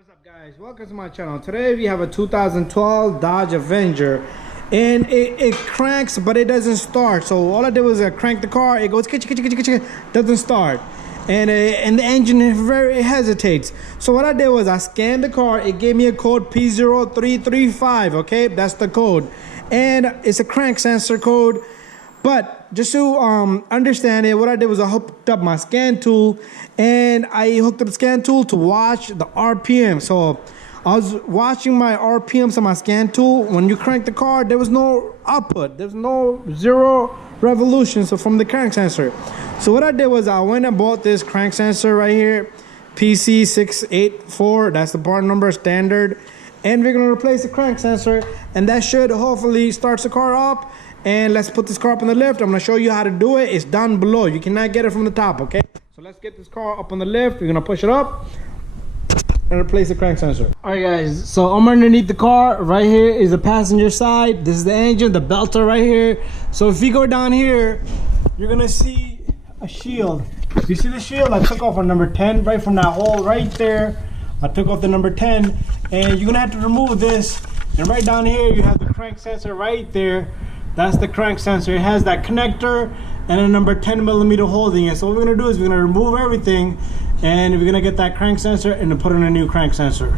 What's up, guys? Welcome to my channel. Today we have a 2012 Dodge Avenger, and it cranks but it doesn't start. So all I did was crank the car, it goes doesn't start, and the engine it hesitates. So what I did was I scanned the car. It gave me a code P0339. Okay, that's the code, and it's a crank sensor code. But just to understand it, what I did was I hooked up my scan tool, and I hooked up the scan tool to watch the RPM. So I was watching my RPMs on my scan tool. When you crank the car, there was no output. There's no zero revolutions from the crank sensor. So what I did was I went and bought this crank sensor right here, PC684. That's the part number, standard. And we're going to replace the crank sensor, and that should hopefully start the car up. And let's put this car up on the lift. I'm going to show you how to do it. It's down below. You cannot get it from the top, okay? So let's get this car up on the lift. We're going to push it up and replace the crank sensor. All right, guys. So I'm underneath the car. Right here is the passenger side. This is the engine, the belter right here. So if you go down here, you're going to see a shield. You see the shield? I took off on number 10 right from that hole right there. I took off the number 10. And you're going to have to remove this. And right down here, you have the crank sensor right there. That's the crank sensor. It has that connector and a number 10 millimeter holding it. So what we're gonna do is we're gonna remove everything, and we're gonna get that crank sensor and then put in a new crank sensor.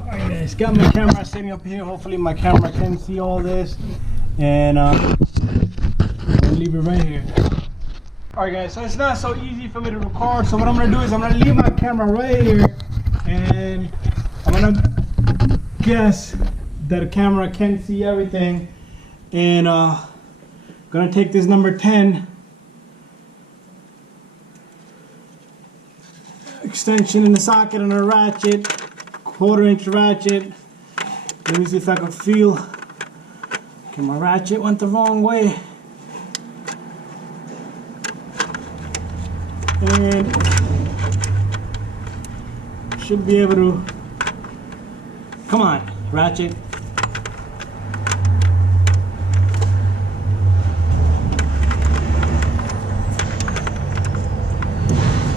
Alright guys, got my camera sitting up here. Hopefully my camera can see all this, and I'll leave it right here. Alright guys, so it's not so easy for me to record. So what I'm gonna do is I'm gonna leave my camera right here, and I'm gonna guess that the camera can see everything, and gonna take this number 10 extension in the socket and a ratchet, 1/4 inch ratchet. Let me see if I can feel. Okay, my ratchet went the wrong way, and should be able to. Come on, ratchet.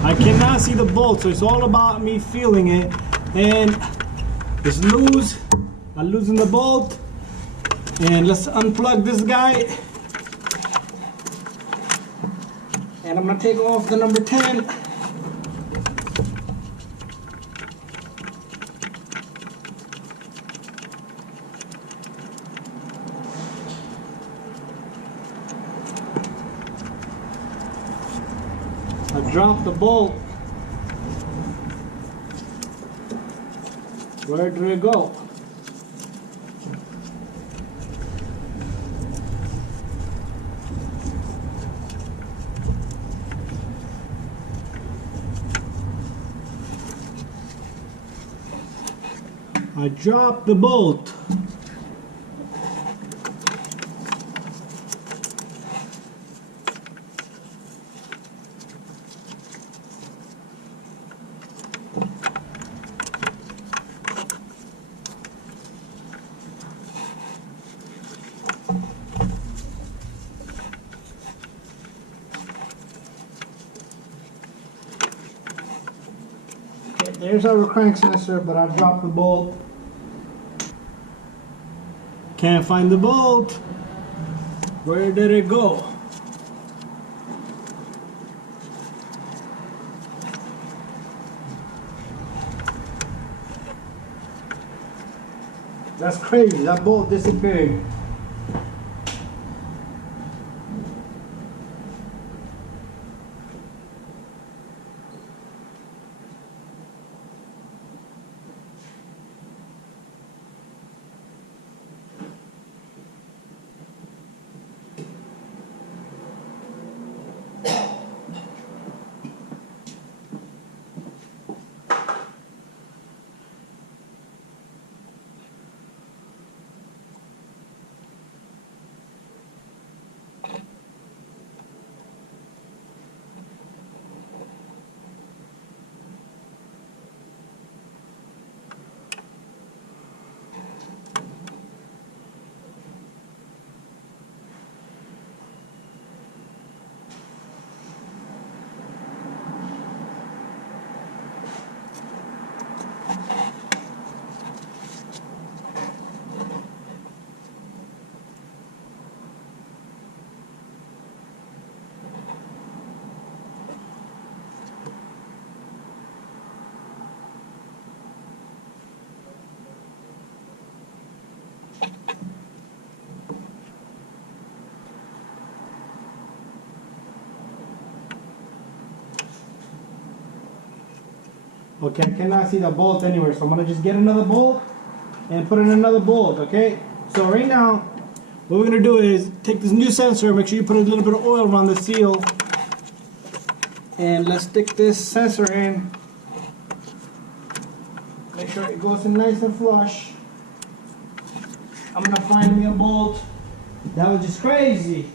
I cannot see the bolt, so it's all about me feeling it. And it's loose. I'm losing the bolt. And let's unplug this guy. And I'm gonna take off the number 10. I dropped the bolt. Where did it go? I dropped the bolt. There's our crank sensor, but I dropped the bolt. Can't find the bolt. Where did it go? That's crazy. That bolt disappeared. Okay, I cannot see the bolt anywhere, so I'm gonna just get another bolt and put in another bolt, okay? So right now, what we're gonna do is take this new sensor, make sure you put a little bit of oil around the seal, and let's stick this sensor in. Make sure it goes in nice and flush. I'm gonna find me a bolt. That was just crazy.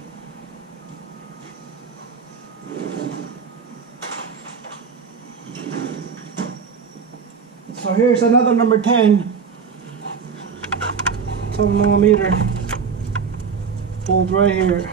So here's another number 10, 7mm bolt right here.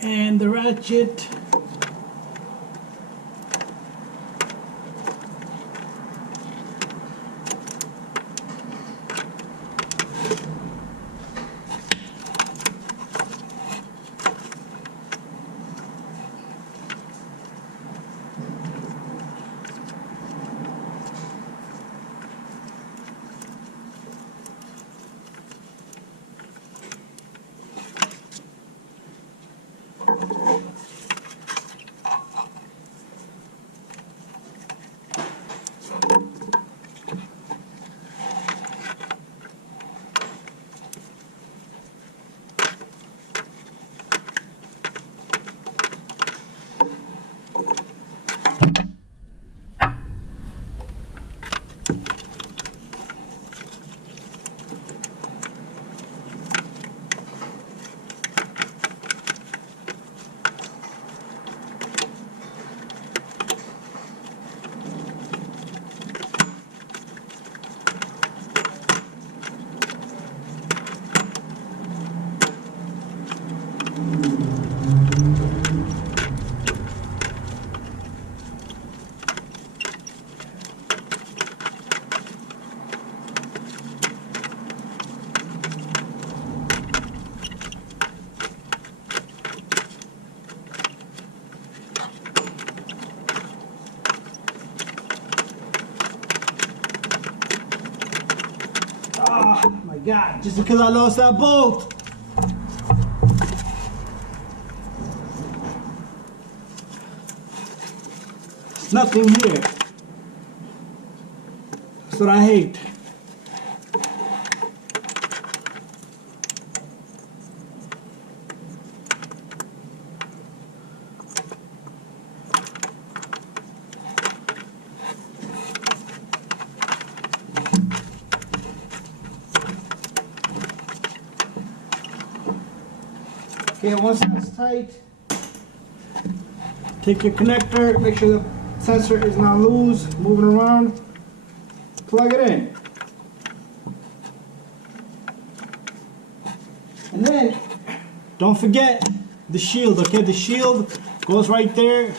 And the ratchet. Oh my God, just because I lost that bolt. There's nothing here. That's what I hate. Okay, once that's tight, take your connector, make sure the sensor is not loose, moving around, plug it in. And then, don't forget the shield, okay? The shield goes right there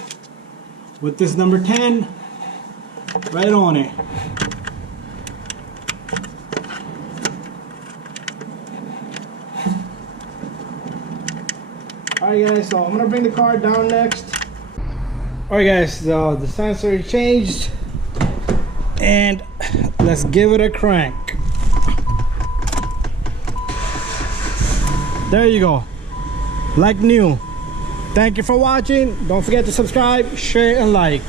with this number 10 right on it. Alright guys, so I'm gonna bring the car down next. Alright guys, so the sensor changed and let's give it a crank. There you go, like new. Thank you for watching. Don't forget to subscribe, share and like.